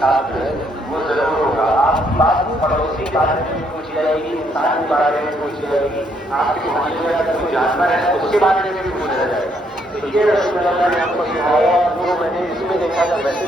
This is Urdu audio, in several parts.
ساتھ جو ہے وہ ضرور ہوگا. آپ کی بات پڑوسی کے بارے میں بھی پوچھی جائے گی, انسان کے بارے میں پوچھی جائے گی, آپ کے محلے میں اگر کوئی جانور ہے اس کے بارے میں بھی پوچھا جائے گا. تو یہ رسول اللہ نے ہم کو سکھایا, اور جو میں نے اس میں دیکھا تھا ویسے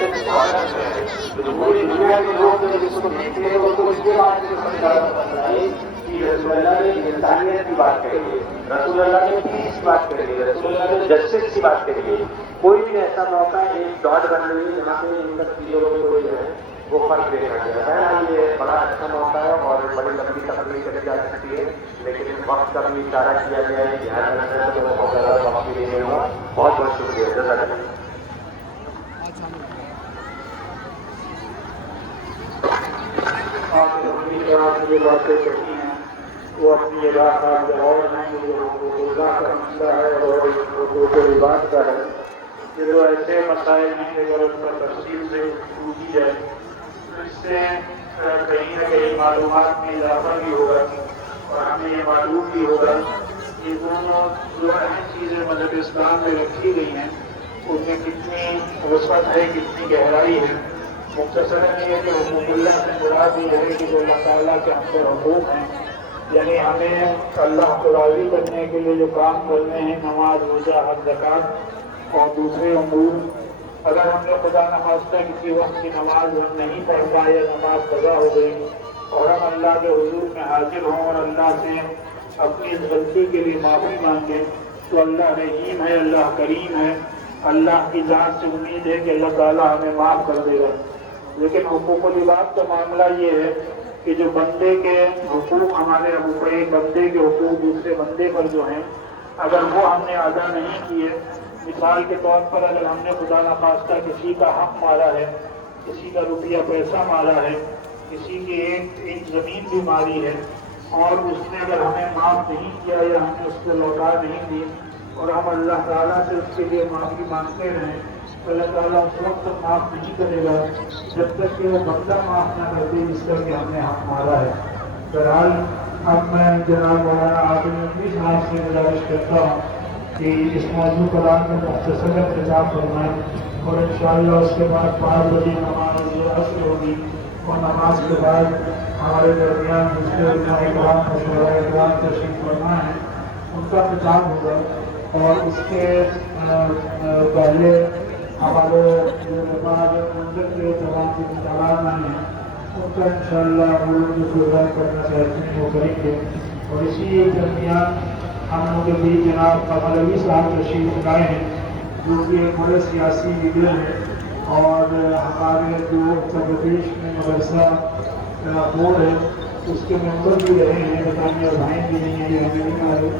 تو پوری دنیا کے لوگ جو اس کو دیکھتے ہیں ان کو یہ بات سمجھائی کہ رسول اللہ نے انسانیت کی بات کہی ہے, رسول اللہ نے پیس کی بات کہی ہے, رسول اللہ نے جسٹس کی بات کہی ہے. کوئی بھی ایسا موقع ایک ڈاٹ بن رہی ہے جہاں پہ ان سب چیزوں میں کوئی جو ہے وہ فرق دیکھا گیا ہے. یہ بڑا اچھا موقع ہے اور بڑی لمبی تقریر کری جا سکتی ہے, لیکن وقت کا بھی اشارہ کیا گیا ہے, دھیان رکھنا ہے تو میں بہت زیادہ وقت بھی نہیں ہوں. بہت بہت شکریہ. جزاک اللہ. آپ نے جو باتیں کہی ہیں وہ اپنی علاقہ اور ہیں, جو اللہ کا مسئلہ ہے اور حقوق العباد کا ہے. یہ جو ایسے مسائل ہیں اگر ان پر تفصیل سے گفتگو کی جائے تو اس سے کہیں نہ کہیں معلومات میں اضافہ بھی ہوگا اور ہمیں یہ معلوم بھی ہوگا کہ دونوں جو اہم چیزیں مذہب اسلام میں رکھی گئی ہیں ان میں کتنی وسعت ہے, کتنی گہرائی ہے. مختصراً یہ کہ حقوق اللہ سے مراد یہ ہے کہ جو اللہ تعالیٰ کے ہم پر حقوق ہیں, یعنی ہمیں اللہ کو راضی کرنے کے لیے جو کام کرنے ہیں, نماز, روزہ, حج, زکوٰۃ اور دوسرے امور, اگر ہم نے خدا نخواستہ کسی وقت کی نماز ہم نہیں پڑھ پائے یا نماز قضا ہو گئی اور ہم اللہ کے حضور میں حاضر ہوں اور اللہ سے اپنی اس غلطی کے لیے معافی مانگیں تو اللہ رحیم ہے, اللہ کریم ہے, اللہ کی ذات سے امید ہے کہ اللہ تعالیٰ ہمیں معاف کر دے گا. لیکن حقوق العباد کا معاملہ یہ ہے کہ جو بندے کے حقوق ہمارے اوپر, ایک بندے کے حقوق دوسرے بندے پر جو ہیں, اگر وہ ہم نے ادا نہیں کیے, مثال کے طور پر اگر ہم نے خدا نخواستہ کسی کا حق مارا ہے, کسی کا روپیہ پیسہ مارا ہے, کسی کی ایک زمین بھی ماری ہے اور اس نے اگر ہمیں معاف نہیں کیا یا ہم نے اس کو لوٹا نہیں دی اور ہم اللہ تعالیٰ سے اس کے لیے معافی مانگتے رہیں, اللہ تعالیٰ اس وقت تک معاف نہیں کرے گا جب تک کہ وہ بندہ معاف نہ کر دے جس پر کہ ہم نے حق مارا ہے. بہرحال اب میں جناب مولانا عادل ندوی صاحب سے گزارش کرتا ہوں کہ اس موضوع کلام میں مختصر اختتام فرمائیں اور انشاءاللہ اس کے بعد 5 بجے نماز عصر ہوگی اور نماز کے بعد ہمارے درمیان دوسرے علماء اکرام مشورہ اکرام تشریف فرما ہے, ان کا خطاب ہوگا اور اس کے پہلے ہمارے جو منظر کے تمام مطالعہ ہیں ان کا انشاءاللہ وہ جو پروگرام کرنا چاہتے ہیں وہ کریں گے. اور اسی درمیان ہم لوگ کے بیچ جناب قمر علی صاحب تشریف لائے ہیں جو کہ ایک بڑے سیاسی لیڈر ہیں اور ہمارے جو اتر پردیش میں مدرسہ بورڈ ہے اس کے ممبر بھی رہے ہیں, بتانے اور بھائی بھی نہیں ہیں, یہ ہمیں نہیں آ رہے,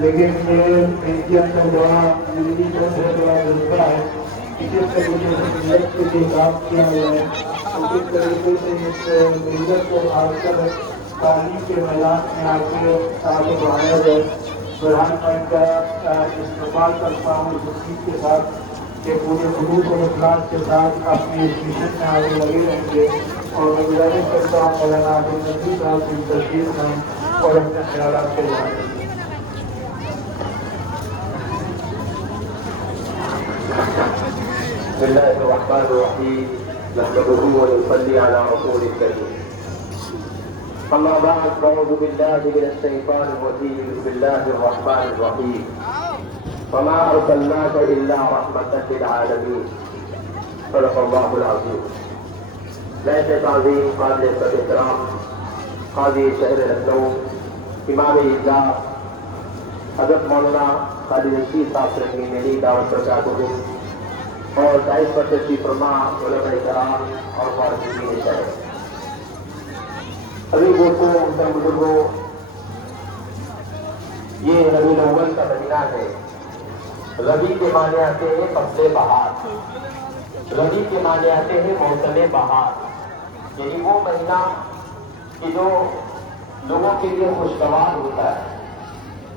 لیکن یہ ان کے اندر بڑا زندگی ہے, بڑا جذبہ ہے. کس طریقے سے ملت کے لیے کام کیا ہوا ہے اور کس طریقے سے اس ملت کو خاص کر تعلیم کے میدان میں آگے بڑھایا جائے. برہان میں ان کا استقبال کرتا ہوں اس امید کے ساتھ کہ پورے خلوص اور اخلاص کے ساتھ اپنی اس مشن میں آگے لگے رہیں گے. اور میں گزارش کرتا ہوں مولانا عادل ندوی صاحب کی تشریف میں اور اپنے خیالات کے بارے میں. بسم اللہ الرحمن الرحیم, نحمده ونصلی علی رسول الکریم. اما بعد, اعوذ باللہ من الشیطان الرجیم, بسم اللہ الرحمن الرحیم. وما ارسلناک الا رحمة للعالمین. صدق اللہ العظیم. بیت تعظیم قابل احترام قاضی شہر لکھنؤ, امام اجلاس حضرت مولانا قاضی رشید صاحب سے میری دعوت برکاتہ اور دائز پر تشریف فرما علماء کرام اور خارجین شہر. ابھی دوستوں, محترم بزرگوں, یہ ربیع الاول کا مہینہ ہے. ربیع کے معنی آتے ہیں فصل بہار, ربیع کے معنی آتے ہیں موسم بہار, یعنی وہ مہینہ کہ جو لوگوں کے لیے خوشگوار ہوتا ہے.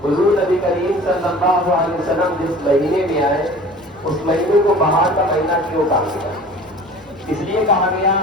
حضور نبی کریم صلی اللہ علیہ وسلم جس مہینے میں آئے اس مہینے کو بہار کا مہینہ کیوں کہا گیا؟ اس لیے کہا گیا